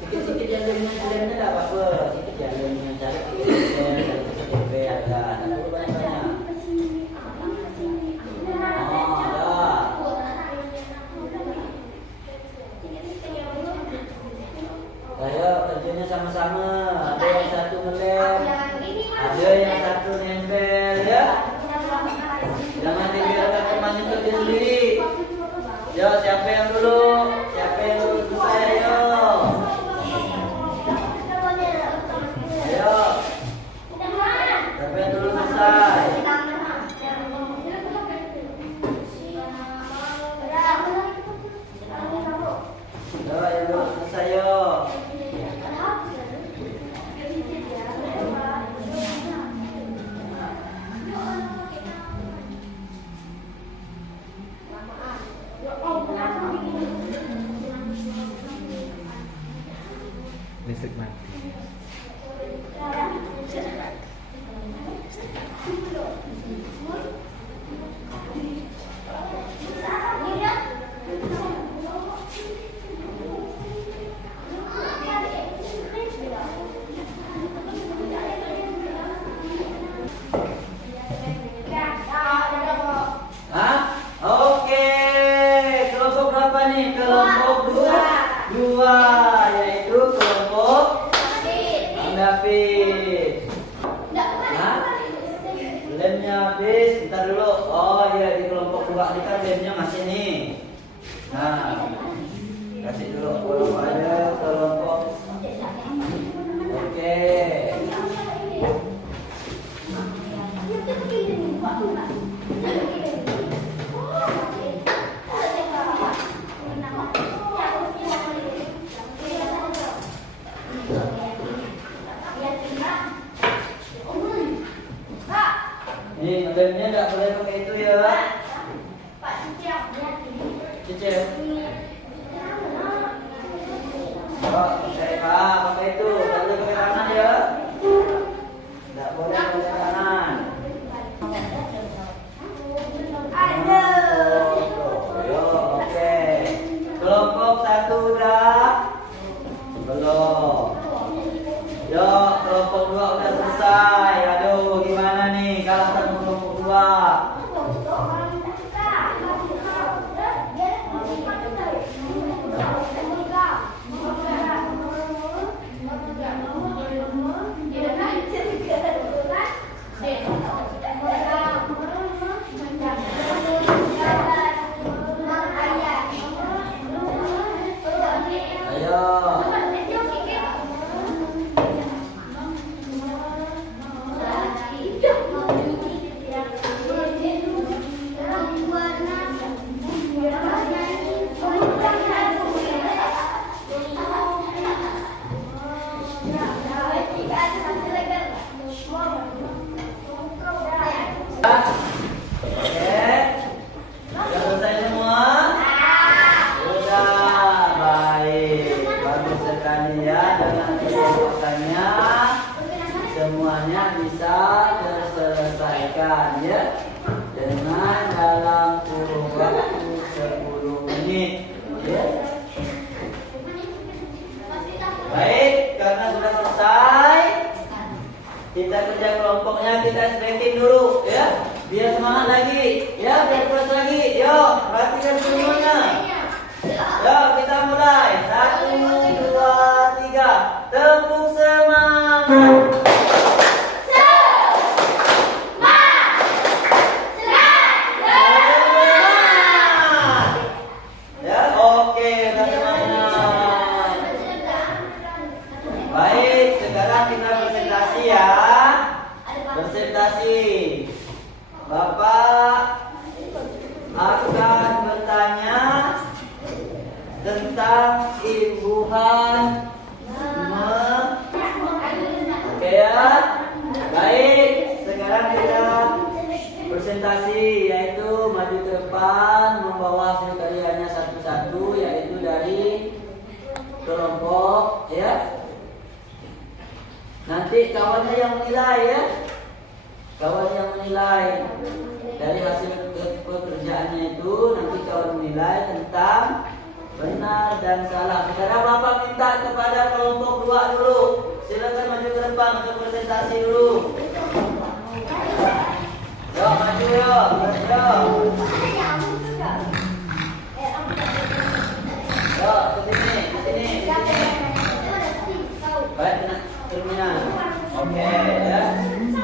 Sikit-sikit yang lemnya tak apa-apa. Sikit yang lemnya cari sikit ada. Tak perlu banyak-banyak. Oh, ada. Saya kerjanya sama-sama. Ada yang satu ngelem, ada yang satu nempel ya. Jangan dibiarkan temannya kerja sendiri. Yo, siapa yang dulu? Siapa yang dulu selesai? Yo. Ayo. Siapa yang dulu selesai? Yo, yang dulu selesai yo. Listrik mati. Hah? Oke. Kelompok berapa nih? Kelompok dua, yaitu kelompok David. Hah? Lemnya habis, bentar dulu. Oh iya, di kelompok dua ini kan lemnya masih nih. Nah, kasih dulu belum ada kelompok. Oke. Nih, lemnya enggak boleh pakai itu ya. Cicil. Oh, pakai itu. Enggak boleh pakai kanan ya. Enggak boleh pakai kanan. Yo, oke. Kelompok satu udah? Belum. Yo, kelompok dua udah selesai. Aduh, gimana nih kalau ketemu kelompok dua? Ayo. selesaikan ya dengan dalam kurun waktu 10 menit ya. Baik, karena sudah selesai, kita kerja kelompoknya kita stretching dulu ya, biar semangat lagi ya, biar kuat lagi. Yuk, perhatikan semuanya. Yuk, kita mulai. 1, 2, 3. Tepuk semangat. Ya, oke, udah semangat. Baik, sekarang kita presentasi ya. Presentasi. Bapak akan bertanya tentang imbuhan oke ya. Baik, sekarang kita presentasi, yaitu maju ke depan membawa hasil karyanya satu-satu, yaitu dari kelompok ya. Nanti kawannya yang menilai ya. Kawan yang menilai dari hasil pekerjaannya itu, nanti kawan menilai tentang benar dan salah. Sekarang Bapak minta kepada kelompok 2 dulu, silakan maju ke depan untuk presentasi dulu. Yuk, maju yuk, yuk, ke sini. Baik, terminal. Oke ya.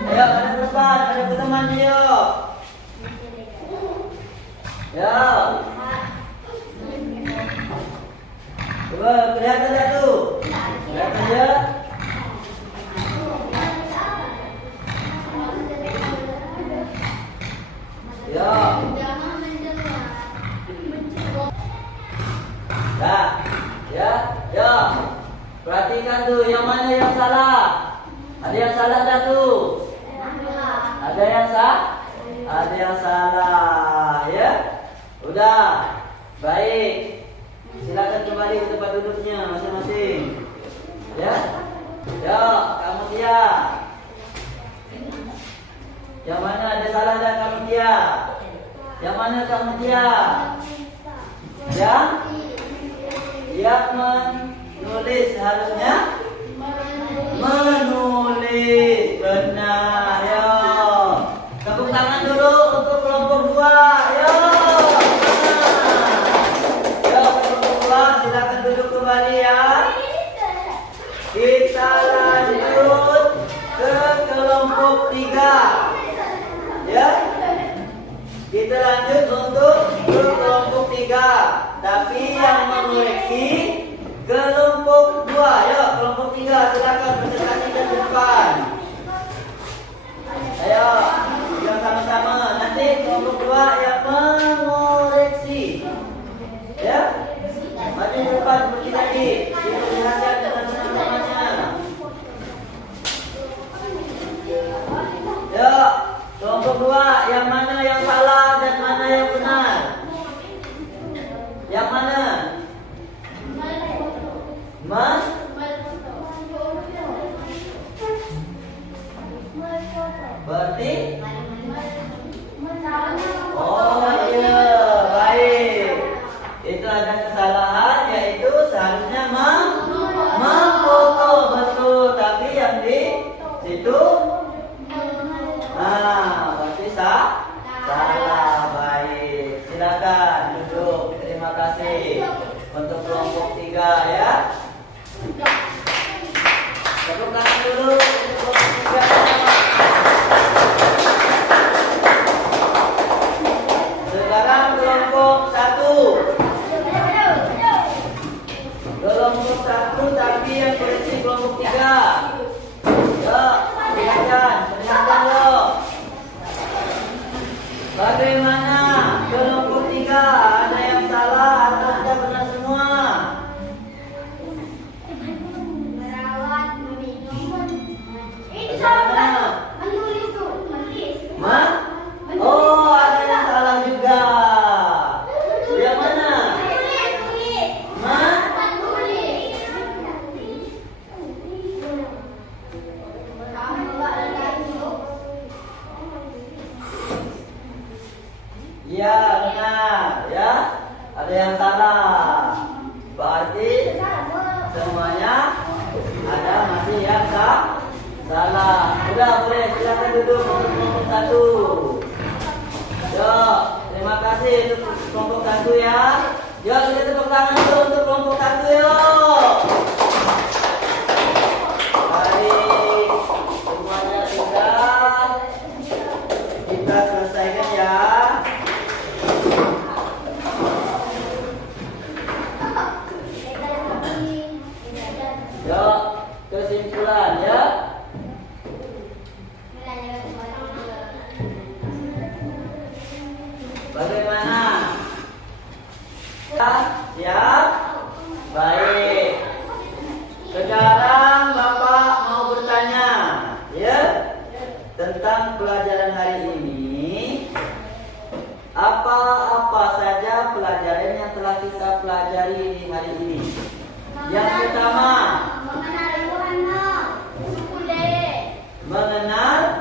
Ayo, ada ke depan, ada ke teman yuk. Yuk. Coba kelihatan tak tuh? Kelihatan ya? Yuk. Dah. Ya, yuk. Perhatikan tuh, yang mana yang salah? Ada yang salah tak tuh? Ada yang ada yang salah ya. Udah. Baik. Silakan kembali ke tempat duduknya masing-masing. Ya. Yuk, kamu dia. Yang mana ada salah dan kamu dia? Yang mana kamu dia? Yang menulis harusnya menulis. Benar. Yo. Tepuk tangan dulu untuk kelompok 2. Yo. Yo, kelompok 2 silakan duduk kembali ya. Kita lanjut ke kelompok 3. Ya. Kita lanjut untuk ke kelompok 3. Tapi yang mengoreksi kelompok 2. Yuk, kelompok 3 silakan presentasikan di depan. Ayo, yang sama-sama. Nanti kelompok 2 yang mengoreksi. Ya, maju ke depan seperti tadi. Diperlihatkan dengan nama-namanya. Yuk, kelompok 2 yang mana yang salah dan mana yang benar? Yang mana? Mas? Berarti? Oh iya, baik. Itu ada kesalahan, yaitu seharusnya memfoto, betul. Tapi yang di situ, berarti salah. Baik, silakan duduk. Terima kasih untuk kelompok 3 ya. Tepuk tangan dulu untuk kelompok 3. Sekarang kelompok 1. Kelompok 1 tapi yang koreksi kelompok 3. Yuk, perlihatkan yuk. Bagaimana kelompok 3? Ada yang salah atau sudah benar semua? Merawat, meminum. Ini Bagaimana? menulis tuh, menulis. Oh, ada yang salah juga. Yang mana? Menulis. Menulis. Kamu enggak ada lagi. Iya, benar ya. Ada yang salah. Berarti semuanya ada masih yang salah. Udah boleh silakan duduk untuk kelompok 1. Yuk, terima kasih untuk kelompok 1 ya. Yuk, kita tepuk tangan dulu untuk kelompok 1 yuk. Baik, semuanya sudah kita selesaikan ya. Yuk, kesimpulan ya. Bagaimana? Siap? Baik. Sekarang Bapak mau bertanya, ya, tentang pelajaran hari ini. Apa saja pelajaran yang telah kita pelajari di hari ini? Yang pertama, mengenal Yohanes, suku D. mengenal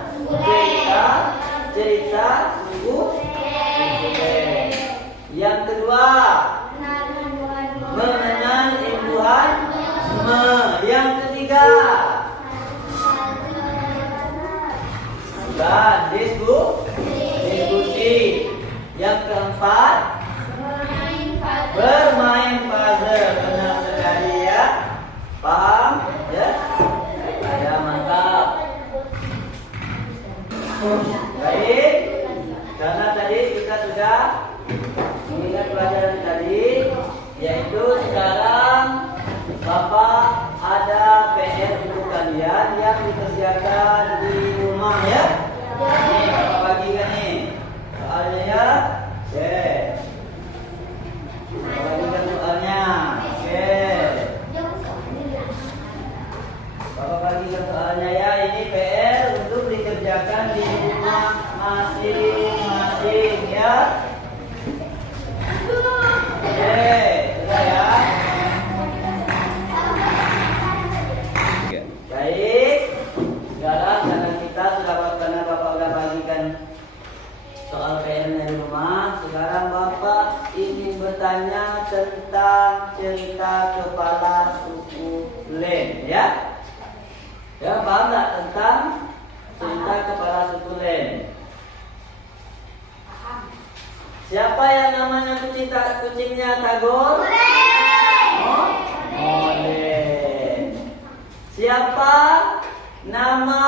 cerita suku D. Yang kedua, mengenal imbuhan Yang ketiga, dan diskusi. Yang keempat, bermain puzzle. Benar sekali ya. Paham? Ya. Ada mantap. Baik. Karena tadi kita sudah mengingat pelajaran tadi, yaitu sekarang Bapak ada PR untuk kalian yang dikerjakan di rumah ya. Nih Bapak bagikan nih soalnya ya. Oke. Bapak bagikan soalnya. Oke. Bapak bagikan soalnya ya. Ini PR untuk dikerjakan di rumah masing-masing ya. Oke, sudah ya. Baik, sekarang karena kita karena Bapak sudah bagikan soal PR-nya di rumah, sekarang Bapak ingin bertanya tentang cerita kepala suku Len, ya? Ya, paham nggak tentang cerita kepala suku Len? Siapa yang namanya kucingnya Tagor? Mole. Siapa nama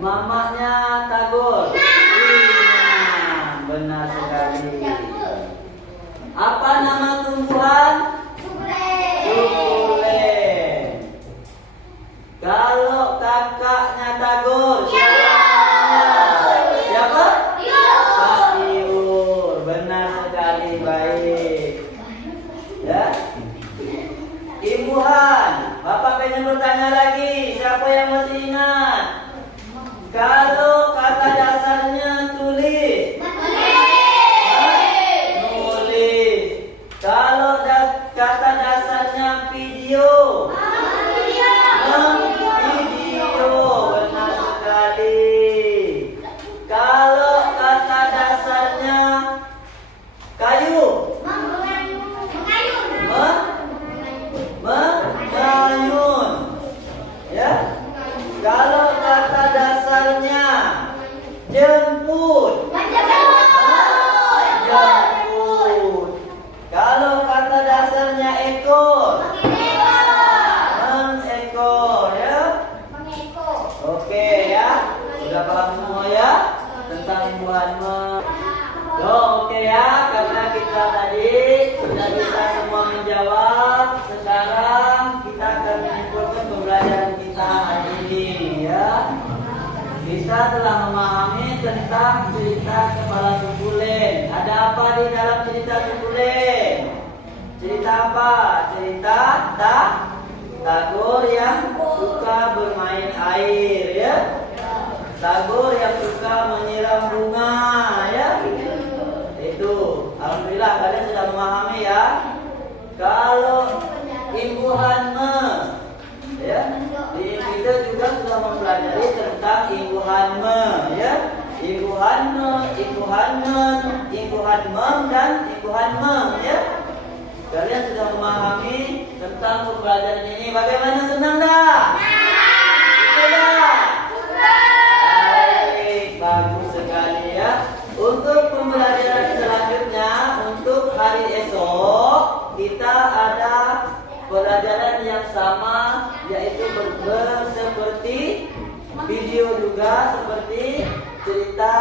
mamanya Tagor? Ina. Benar sekali. Apa nama tumbuhan? Sukulen. Kalau kakaknya Tagor, siapa? Katiur. Benar sekali, baik. Ya. Imbuhan. Bapak pengen bertanya lagi, siapa yang masih ingat? Kalau kata dasarnya tulis. Nulis. Kalau kata dasarnya video. Video. Benar sekali. Kalau kata dasarnya kayu. Mengayun. Ya. Kalau kata dasarnya jemput. Jemput. Kalau kata dasarnya ekor. Mengekor ya. Oke ya. Sudah paham semua ya tentang imbuhan oke ya, karena kita tadi sudah bisa semua menjawab. Sekarang kita akan menyimpulkan pembelajaran kita hari ini ya. Kita telah memahami tentang cerita kepala suku Len. Ada apa di dalam cerita suku Len? Cerita apa? Cerita Tagor yang suka bermain air ya. Tagor yang suka menyiram bunga ya. Itu, alhamdulillah kalian sudah memahami ya. Kalau imbuhan ya, kita juga sudah mempelajari tentang imbuhan ya. Ibu Hanun, Ibu Hanun, Ibu Hanmem, dan Ibu Hanmem, ya. Kalian sudah memahami tentang pembelajaran ini. Bagaimana, senang dah? Betul dah? Baik, bagus sekali ya. Untuk pembelajaran selanjutnya, untuk hari esok kita ada pelajaran yang sama, yaitu seperti video juga, seperti cerita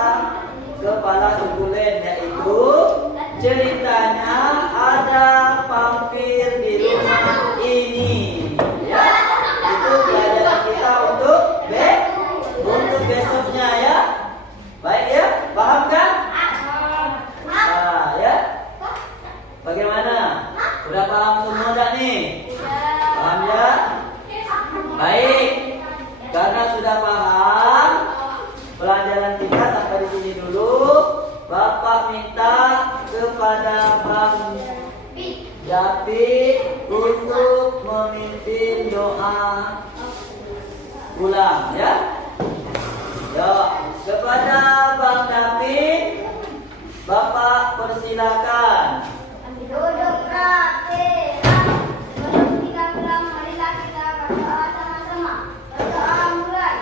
kepala sukulen, yaitu ceritanya ada vampir di rumah ini. Ya, itu pelajaran kita untuk besoknya ya. Baik ya, paham kan? Nah, ya. Bagaimana? Sudah paham semua dah nih? Paham ya? Baik. Karena sudah paham pelajaran kita sampai di sini dulu. Bapak minta kepada Bang David untuk memimpin doa ulang ya. Ya, kepada Bang David, Bapak persilakan. Duduk rapi. Sebelum kita pulang, marilah kita berdoa sama-sama. Berdoa mulai.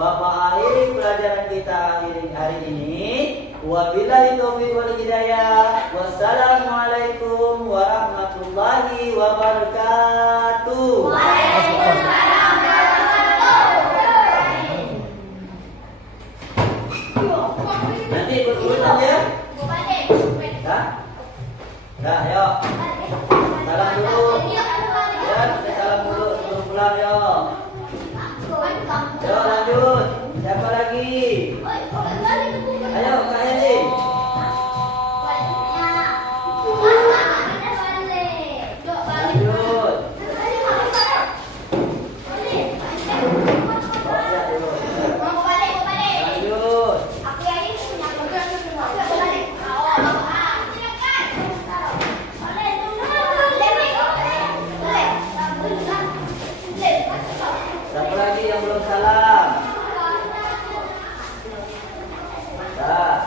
Bapak akhiri pelajaran kita hari ini. Wabillahi taufiq wal hidayah. Wassalamualaikum warahmatullahi wabarakatuh. Waalaikumsalam warahmatullahi wabarakatuh. Nanti berulang ya. Dah? Dah, yuk. Salam dulu. Ya, kita salam dulu sebelum pulang, yuk. Yuk, lanjut. Siapa lagi? Ayo, Kak Heli. Lanjut. Lanjut. Siapa lagi yang belum salam? Dah.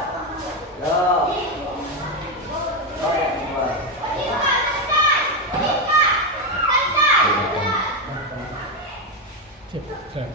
Yo. Oh, yang kedua. Cep, cep.